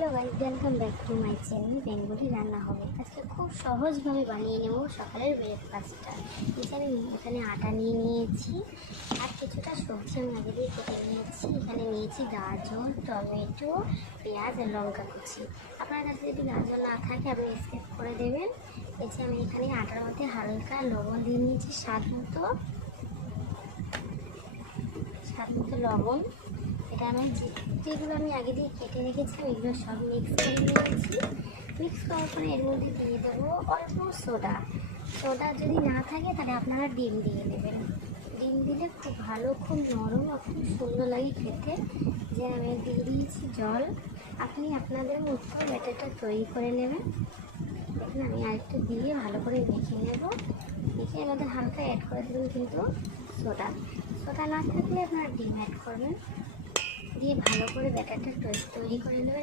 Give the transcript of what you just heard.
Hello guys, welcome back to my channel Bengali রান্না হবে। আজকে খুব সহজভাবে বানিয়ে নেব সকালের ব্রেকফাস্টটা। এখানে আটা নিয়ে নিয়েছি আর কিছুটা সবজি আমি আগে দিয়ে কেটে নিয়েছি। এখানে নিয়েছি গাজর, টমেটো, পেঁয়াজ আর লঙ্কা কুচি। আপনার কাছে যদি গাজর না থাকে আপনি স্কিপ করে দেবেন। আমি এখানে আটার মধ্যে হালকা লবণ দিয়ে নিয়েছি, স্বাদ মতো লবণ। এটা আমি যেগুলো আমি আগে দিয়ে কেটে রেখেছিলাম এগুলো সব মিক্স করে নিয়েছি। মিক্স করার পরে এর মধ্যে দিয়ে দেবো অল্প সোডা। যদি না থাকে তাহলে আপনারা ডিম দিয়ে দেবেন। ডিম দিলে খুব ভালো, খুব নরম আর খুব সুন্দর লাগে খেতে। আমি দিয়ে দিয়েছি জল। আপনি আপনাদের মতো ব্যাটারটা তৈরি করে নেবেন। দেখুন আমি আরেকটু দিয়ে ভালো করে মেখে নেব। মেখে এর মধ্যে হালকা অ্যাড করে দেবেন কিন্তু সোডা না থাকলে আপনারা ডিম অ্যাড করবেন। দিয়ে ভালো করে ব্যাটারটা তৈরি করে নেবেন।